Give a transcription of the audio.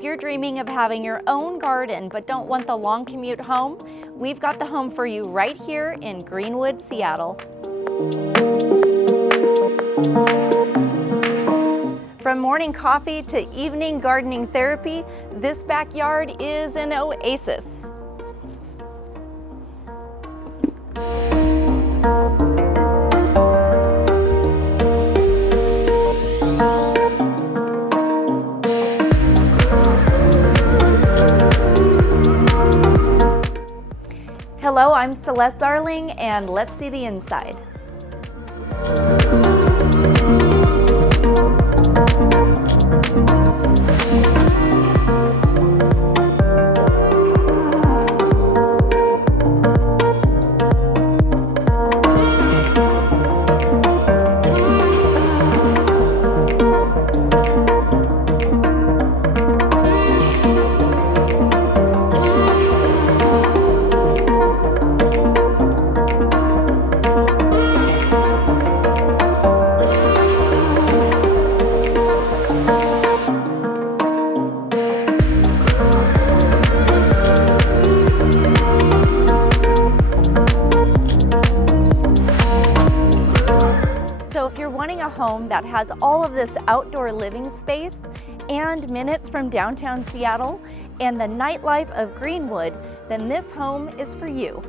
If you're dreaming of having your own garden but don't want the long commute home, we've got the home for you right here in Greenwood, Seattle. From morning coffee to evening gardening therapy, this backyard is an oasis. Hello, I'm Celeste Zarling, and let's see the inside. So if you're wanting a home that has all of this outdoor living space and minutes from downtown Seattle and the nightlife of Greenwood, then this home is for you.